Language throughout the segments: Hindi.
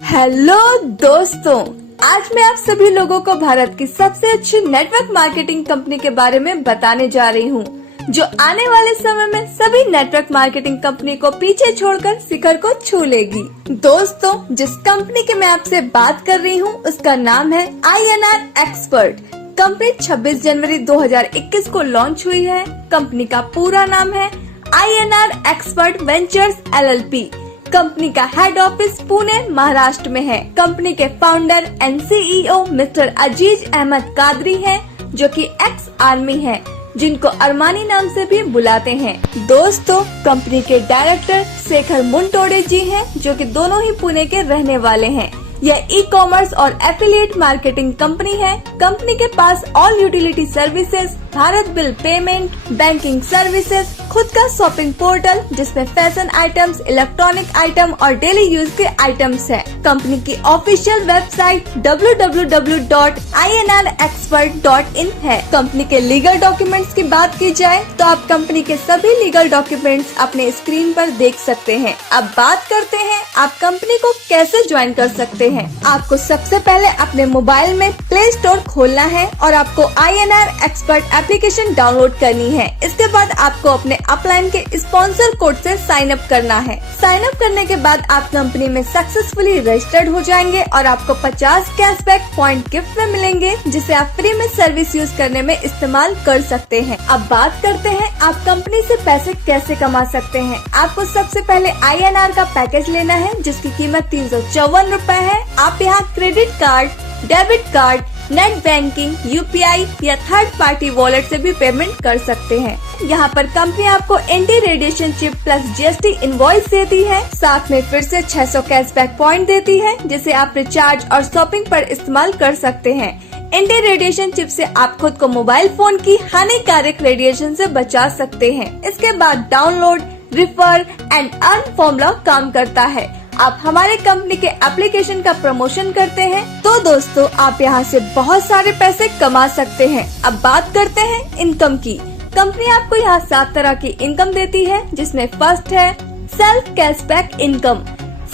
हेलो दोस्तों, आज मैं आप सभी लोगों को भारत की सबसे अच्छी नेटवर्क मार्केटिंग कंपनी के बारे में बताने जा रही हूँ, जो आने वाले समय में सभी नेटवर्क मार्केटिंग कंपनी को पीछे छोड़कर शिखर को छू लेगी। दोस्तों, जिस कंपनी की मैं आपसे बात कर रही हूँ उसका नाम है INR एक्सपर्ट। कंपनी 26 जनवरी 2021 को लॉन्च हुई है। कंपनी का पूरा नाम है INR expert ventures LLP। Company का हेड ऑफिस पुणे महाराष्ट्र में है। कंपनी के फाउंडर एंड CEO मिस्टर अजीज अहमद कादरी हैं, जो कि एक्स आर्मी है, जिनको अरमानी नाम से भी बुलाते हैं। दोस्तों, कंपनी के डायरेक्टर शेखर मुंटोडे जी हैं, जो कि दोनों ही पुणे के रहने वाले हैं। यह ई-कॉमर्स और एफिलिएट मार्केटिंग कंपनी है। कंपनी के पास all utility services, Bharat bill payment, banking services, खुद का शॉपिंग पोर्टल जिसमें फैशन आइटम्स, इलेक्ट्रॉनिक आइटम और डेली यूज के आइटम्स है। कंपनी की ऑफिशियल वेबसाइट www.inrexpert.in है। कंपनी के लीगल डॉक्यूमेंट्स की बात की जाए तो आप कंपनी के सभी लीगल डॉक्यूमेंट्स अपने स्क्रीन पर देख सकते हैं। अब बात करते हैं आप कंपनी को कैसे ज्वाइन कर सकते हैं। आपको सबसे पहले अपने मोबाइल में प्ले स्टोर खोलना है और आपको INR एक्सपर्ट एप्लीकेशन डाउनलोड करनी है। इसके बाद आपको अपने अपलाइन के स्पॉन्सर कोड से साइन अप करना है। साइन अप करने के बाद आप कंपनी में सक्सेसफुली रजिस्टर्ड हो जाएंगे और आपको 50 कैशबैक पॉइंट गिफ्ट में मिलेंगे, जिसे आप फ्री में सर्विस यूज करने में इस्तेमाल कर सकते हैं। अब बात करते हैं आप कंपनी से पैसे कैसे कमा सकते हैं। आपको सबसे पहले INR का पैकेज लेना है, जिसकी कीमत 354 रूपए है। आप यहाँ credit card, debit card, net banking, UPI या थर्ड पार्टी वॉलेट से भी पेमेंट कर सकते हैं। यहाँ पर कंपनी आपको anti radiation chip plus GST invoice देती है। साथ में फिर से 600 कैशबैक पॉइंट देती है, जिसे आप रिचार्ज और शॉपिंग पर इस्तेमाल कर सकते हैं। एंटी रेडिएशन चिप से आप खुद को मोबाइल फोन की हानिकारक रेडिएशन से बचा सकते हैं। इसके बाद download, refer and earn formula काम करता है। आप हमारे कंपनी के एप्लीकेशन का प्रमोशन करते हैं तो दोस्तों आप यहाँ से बहुत सारे पैसे कमा सकते हैं। अब बात करते हैं इनकम की। कंपनी आपको यहाँ 7 तरह की इनकम देती है, जिसमें फर्स्ट है सेल्फ कैशबैक इनकम,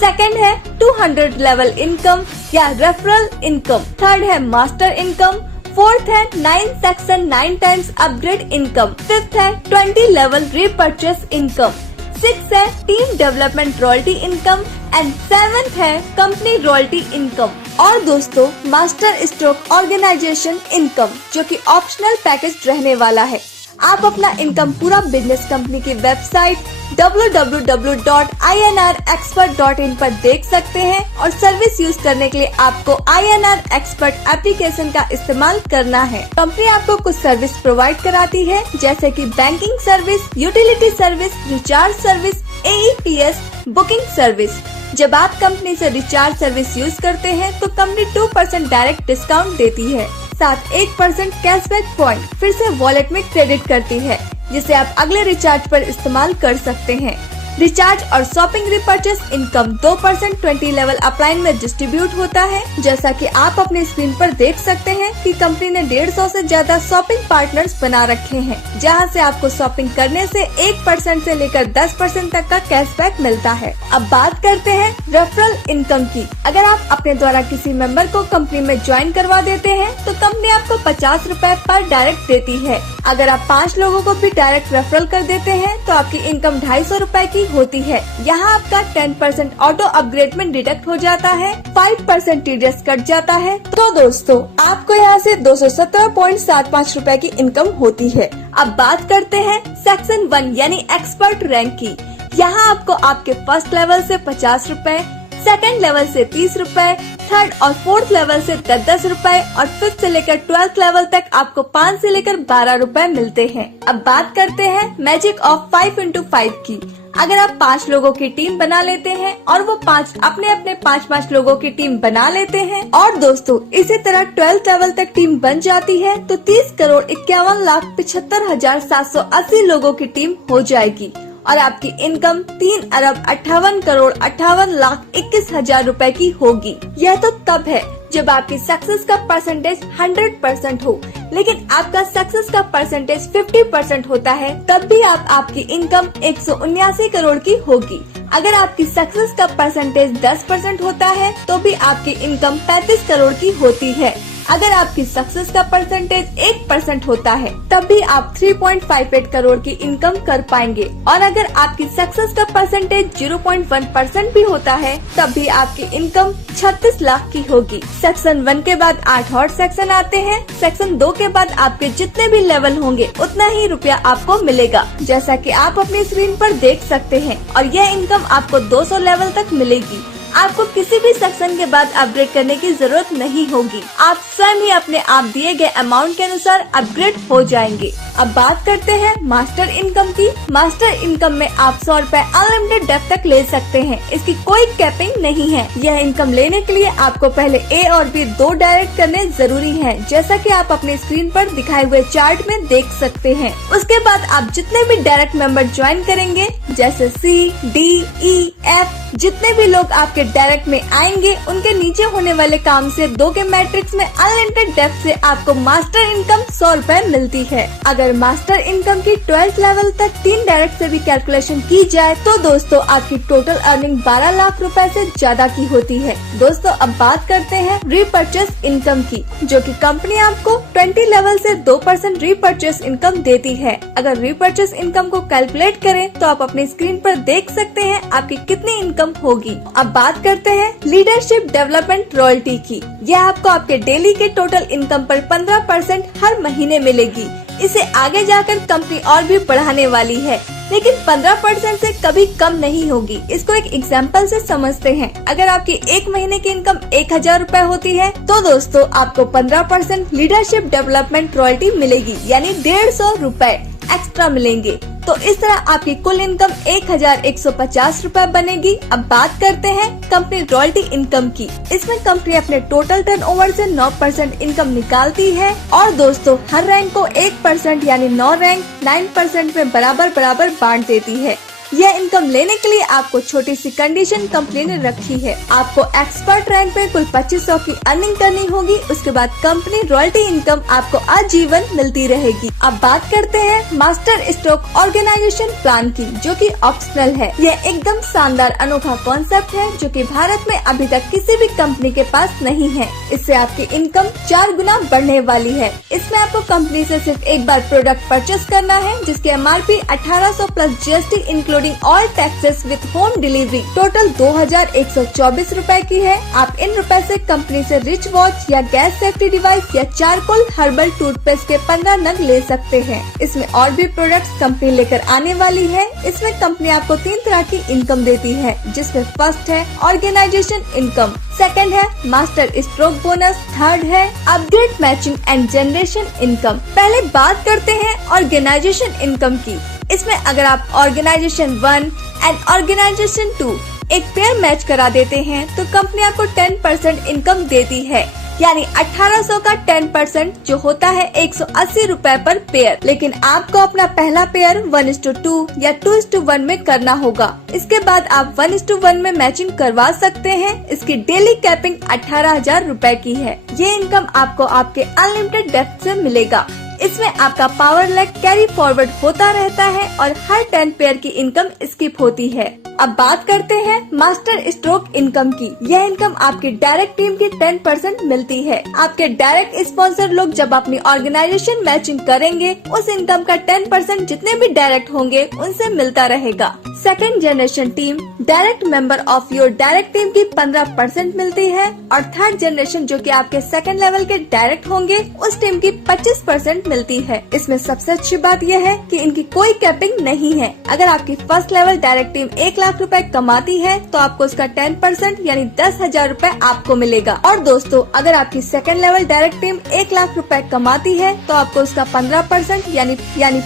सेकंड है 200 लेवल इनकम या रेफरल इनकम, थर्ड है मास्टर इनकम, फोर्थ है 9 section 9 times upgrade income, fifth है 20 लेवल रीपर्चेस इनकम, 6 है team development royalty income and 7th है कंपनी रॉयल्टी इनकम। और दोस्तों मास्टर स्ट्रोक ऑर्गेनाइजेशन इनकम, जो कि ऑप्शनल पैकेज रहने वाला है। आप अपना इनकम पूरा बिजनेस कंपनी की वेबसाइट www.inrexpert.in पर देख सकते हैं और सर्विस यूज करने के लिए आपको INR एक्सपर्ट एप्लीकेशन का इस्तेमाल करना है। कंपनी आपको कुछ सर्विस प्रोवाइड कराती है, जैसे कि banking service, utility service, recharge service, AEPS, booking service. जब आप कंपनी से रिचार्ज सर्विस यूज करते हैं तो कंपनी 2% डायरेक्ट डिस्काउंट देती है, साथ 1% कैशबैक पॉइंट फिर से वॉलेट में क्रेडिट करती है, जिसे आप अगले रिचार्ज पर इस्तेमाल कर सकते हैं। रिचार्ज और shopping repurchase income 2% 20 level upline में डिस्ट्रीब्यूट होता है। जैसा कि आप अपनी स्क्रीन पर देख सकते हैं कि कंपनी ने 150 से ज्यादा शॉपिंग पार्टनर्स बना रखे हैं, जहां से आपको शॉपिंग करने से 1% से लेकर 10% तक का कैशबैक मिलता है। अब बात करते हैं रेफरल इनकम की। अगर आप अपने द्वारा किसी मेंबर को कंपनी में ज्वाइन करवा देते हैं तो कंपनी आपको 50 रूपए पर डायरेक्ट देती है। अगर आप 5 लोगों को भी डायरेक्ट रेफरल कर देते हैं तो आपकी इनकम 250 रूपए की होती है। यहाँ आपका 10% ऑटो अपग्रेड में डिडक्ट हो जाता है, 5% TDS कट जाता है। तो दोस्तों आपको यहाँ से 217.75 रूपए की इनकम होती है। अब बात करते हैं सेक्शन 1 यानी एक्सपर्ट रैंक की। यहाँ आपको आपके फर्स्ट लेवल से 50 रूपए, सेकंड लेवल से 30 रूपए, थर्ड और फोर्थ लेवल से 10 रूपए और फिफ्थ से लेकर 12th लेवल तक आपको 5 से लेकर 12 रूपए मिलते हैं। अब बात करते हैं मैजिक ऑफ 5x5 की। अगर आप 5 लोगों की टीम बना लेते हैं और वो 5 अपने अपने 5 लोगों की टीम बना लेते हैं और दोस्तों इसी तरह 12th लेवल तक टीम बन जाती है तो 30,51,75,780 लोगों की टीम हो जाएगी और आपकी इनकम 3,58,58,21,000 रूपए की होगी। यह तो तब है जब आपकी सक्सेस का परसेंटेज 100% हो, लेकिन आपका सक्सेस का परसेंटेज 50% होता है, तब भी आपकी इनकम 179 करोड़ की होगी। अगर आपकी सक्सेस का परसेंटेज 10% होता है तो भी आपकी इनकम 35 करोड़ की होती है। अगर आपकी सक्सेस का परसेंटेज 1% होता है तब भी आप 3.58 करोड़ की इनकम कर पाएंगे, और अगर आपकी सक्सेस का परसेंटेज 0.1% भी होता है तब भी आपकी इनकम 36 लाख की होगी। सेक्शन 1 के बाद 8 और सेक्शन आते हैं। सेक्शन 2 के बाद आपके जितने भी लेवल होंगे उतना ही रुपया आपको मिलेगा, जैसा कि आप अपनी स्क्रीन पर देख सकते हैं, और यह इनकम आपको 200 लेवल तक मिलेगी। आपको किसी भी सेक्शन के बाद अपग्रेड करने की जरूरत नहीं होगी, आप स्वयं ही अपने आप दिए गए अमाउंट के अनुसार अपग्रेड हो जाएंगे। अब बात करते हैं मास्टर इनकम की। मास्टर इनकम में आप 100 रूपए अनलिमिटेड डेप्थ तक ले सकते हैं, इसकी कोई कैपिंग नहीं है। यह इनकम लेने के लिए आपको पहले ए और बी 2 डायरेक्ट करने जरूरी है, जैसा कि आप अपने स्क्रीन पर दिखाए हुए चार्ट में देख सकते हैं। उसके बाद आप जितने भी डायरेक्ट मेंबर ज्वाइन करेंगे, जैसे सी, डी, ई, एफ, जितने भी लोग आपके डायरेक्ट में आएंगे, उनके नीचे होने वाले काम से 2 के मैट्रिक्स में अनलिमिटेड डेप्थ से आपको मास्टर इनकम 100 रूपए मिलती है। अगर मास्टर इनकम की 12th लेवल तक 3 डायरेक्ट से भी कैलकुलेशन की जाए तो दोस्तों आपकी टोटल अर्निंग 12 लाख रुपए से ज्यादा की होती है। दोस्तों अब बात करते हैं रीपर्चेस इनकम की, जो कि कंपनी आपको 20 लेवल से 2% रीपर्चेस इनकम देती है। अगर रीपर्चेस इनकम को कैलकुलेट करें तो आप अपनी स्क्रीन पर देख सकते हैं आपकी कितनी इनकम होगी। अब बात करते हैं लीडरशिप डेवलपमेंट रॉयल्टी की। यह आपको आपके डेली के टोटल इनकम पर 15% हर महीने मिलेगी। इसे आगे जाकर कंपनी और भी बढ़ाने वाली है, लेकिन 15% से कभी कम नहीं होगी। इसको एक एग्जाम्पल से समझते हैं। अगर आपकी एक महीने की इनकम 1000 रूपए होती है तो दोस्तों आपको 15% लीडरशिप डेवलपमेंट रॉयल्टी मिलेगी, यानी 150 रूपए एक्स्ट्रा मिलेंगे। तो इस तरह आपकी कुल इनकम 1150 रूपए बनेगी। अब बात करते हैं कंपनी रॉयल्टी इनकम की। इसमें कंपनी अपने टोटल टर्नओवर से 9% इनकम निकालती है, और दोस्तों हर रैंक को 1% यानी 9 रैंक 9% में बराबर बांट देती है। यह इनकम लेने के लिए आपको छोटी सी कंडीशन कंपनी ने रखी है। आपको एक्सपर्ट रैंक में कुल 2500 की अर्निंग करनी होगी। उसके बाद कंपनी रॉयल्टी इनकम आपको आजीवन मिलती रहेगी। अब बात करते हैं मास्टर स्ट्रोक ऑर्गेनाइजेशन प्लान की, जो कि ऑप्शनल है। यह एकदम शानदार अनोखा कॉन्सेप्ट है जो कि भारत में अभी तक किसी भी कंपनी के पास नहीं है। इससे आपकी इनकम 4 गुना बढ़ने वाली है। इसमें आपको कंपनी से सिर्फ एक बार प्रोडक्ट परचेस करना है, जिसके MRP 1800 plus GST including all taxes with home delivery total 2124 रूपए की है। आप इन रुपए से कंपनी से रिच वॉच या गैस सेफ्टी डिवाइस या चारकोल हर्बल टूथपेस्ट के 15 नग ले सकते हैं। इसमें और भी प्रोडक्ट्स कंपनी लेकर आने वाली है। इसमें कंपनी आपको 3 तरह की इनकम देती है, जिसमें फर्स्ट है ऑर्गेनाइजेशन इनकम, सेकंड है मास्टर स्ट्रोक बोनस, थर्ड है update matching and generation income. पहले बात करते हैं ऑर्गेनाइजेशन इनकम की। इसमें अगर आप ऑर्गेनाइजेशन 1 एंड ऑर्गेनाइजेशन 2 एक पेयर मैच करा देते हैं तो कंपनी आपको 10% इनकम देती है, यानी 1800 का 10% जो होता है 180 रूपए पर पेयर। लेकिन आपको अपना पहला पेयर 1:2 या 2:1 में करना होगा। इसके बाद आप 1:1 में मैचिंग करवा सकते हैं। इसकी डेली कैपिंग 18,000 रूपए की है। ये इनकम आपको आपके अनलिमिटेड डेप्थ से मिलेगा। इसमें आपका पावर लैग कैरी फॉरवर्ड होता रहता है और हर 10 पेयर की इनकम स्किप होती है। अब बात करते हैं मास्टर स्ट्रोक इनकम की। यह इनकम आपकी डायरेक्ट टीम की 10% मिलती है। आपके डायरेक्ट स्पॉन्सर लोग जब अपनी ऑर्गेनाइजेशन मैचिंग करेंगे, उस इनकम का 10% जितने भी डायरेक्ट होंगे उनसे मिलता रहेगा। Second generation team direct member of your direct team की 15% मिलती है, और थर्ड जनरेशन जो कि आपके सेकंड लेवल के डायरेक्ट होंगे उस टीम की 25% मिलती है। इसमें सबसे अच्छी बात यह है कि इनकी कोई कैपिंग नहीं है। अगर आपकी first level direct team 1 lakh रुपए कमाती है तो आपको उसका 10% यानी 10,000 रूपए आपको मिलेगा। और दोस्तों अगर आपकी second level direct team 1 lakh रुपए कमाती है तो आपको उसका 15% यानी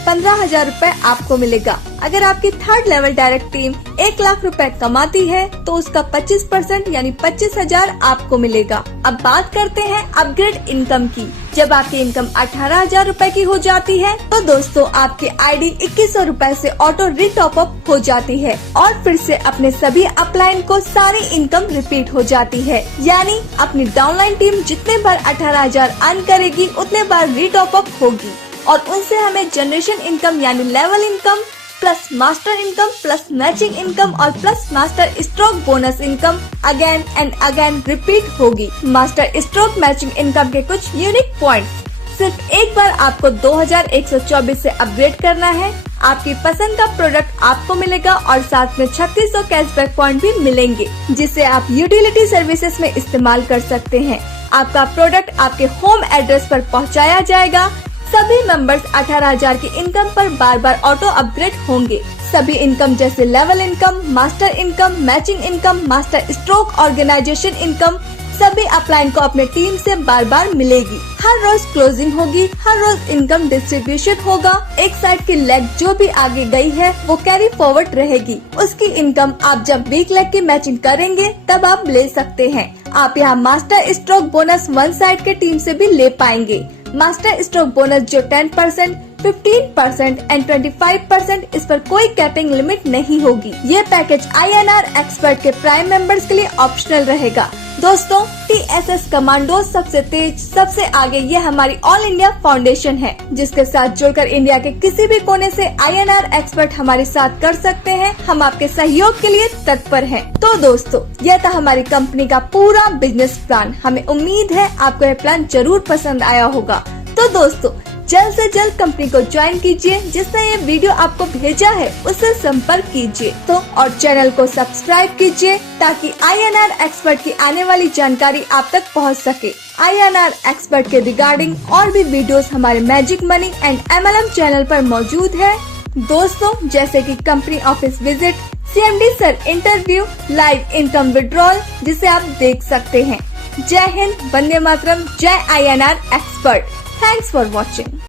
15,000 रूपए आपको मिलेगा। अगर आपकी third level direct team 1 lakh रुपए कमाती है तो उसका 25% यानी 25,000 आपको मिलेगा। अब बात करते हैं अपग्रेड इनकम की। जब आपकी इनकम 18,000 रुपए की हो जाती है तो दोस्तों आपकी आईडी 2100 रुपए से ऑटो रीटॉप अप हो जाती है और फिर से अपने सभी अपलाइन को सारी इनकम रिपीट हो जाती है। यानी अपनी डाउनलाइन टीम जितने बार 18,000 अर्न करेगी उतने बार रीटॉप अप होगी और उनसे हमें जनरेशन इनकम यानी level income plus master income plus matching income और plus master stroke bonus income again and again repeat होगी। मास्टर स्ट्रोक मैचिंग इनकम के कुछ यूनिक पॉइंट्स। सिर्फ एक बार आपको 2124 से अपग्रेड करना है, आपकी पसंद का प्रोडक्ट आपको मिलेगा और साथ में 3600 कैशबैक पॉइंट भी मिलेंगे जिसे आप यूटिलिटी सर्विसेज में इस्तेमाल कर सकते हैं। आपका प्रोडक्ट आपके होम एड्रेस पर पहुंचाया जाएगा। सभी मेंबर्स 18,000 की इनकम पर बार बार ऑटो अपग्रेड होंगे। सभी इनकम जैसे level income, master income, matching income, master stroke, organisation income सभी अपलाइन को अपने टीम से बार बार मिलेगी। हर रोज क्लोजिंग होगी, हर रोज इनकम डिस्ट्रीब्यूशन होगा। एक साइड की लेग जो भी आगे गई है वो कैरी फॉरवर्ड रहेगी। उसकी इनकम आप जब वीक लेग की मैचिंग करेंगे तब आप ले सकते हैं। आप यहाँ master stroke bonus one side के टीम से भी ले पाएंगे। मास्टर स्ट्रोक बोनस जो 10%, 15% एंड 25% इस पर कोई कैपिंग लिमिट नहीं होगी। ये पैकेज INR एक्सपर्ट के प्राइम मेंबर्स के लिए ऑप्शनल रहेगा। दोस्तों TSS कमांडो सबसे तेज सबसे आगे ये हमारी ऑल इंडिया फाउंडेशन है जिसके साथ जुड़कर इंडिया के किसी भी कोने से INR एक्सपर्ट हमारे साथ कर सकते हैं। हम आपके सहयोग के लिए तत्पर हैं। तो दोस्तों यह था हमारी कंपनी का पूरा बिजनेस प्लान। हमें उम्मीद है आपको यह प्लान जरूर पसंद आया होगा। तो दोस्तों जल्द से जल्द कंपनी को ज्वाइन कीजिए। जिसने ये वीडियो आपको भेजा है उससे संपर्क कीजिए तो और चैनल को सब्सक्राइब कीजिए ताकि INR एक्सपर्ट की आने वाली जानकारी आप तक पहुंच सके। INR एक्सपर्ट के रिगार्डिंग और भी वीडियोस हमारे magic money and MLM channel पर मौजूद है दोस्तों, जैसे कि company office visit, CMD sir interview, live income withdrawal जिसे आप देख सकते हैं। जय हिंद, वंदे मातरम, जय INR expert. Thanks for watching.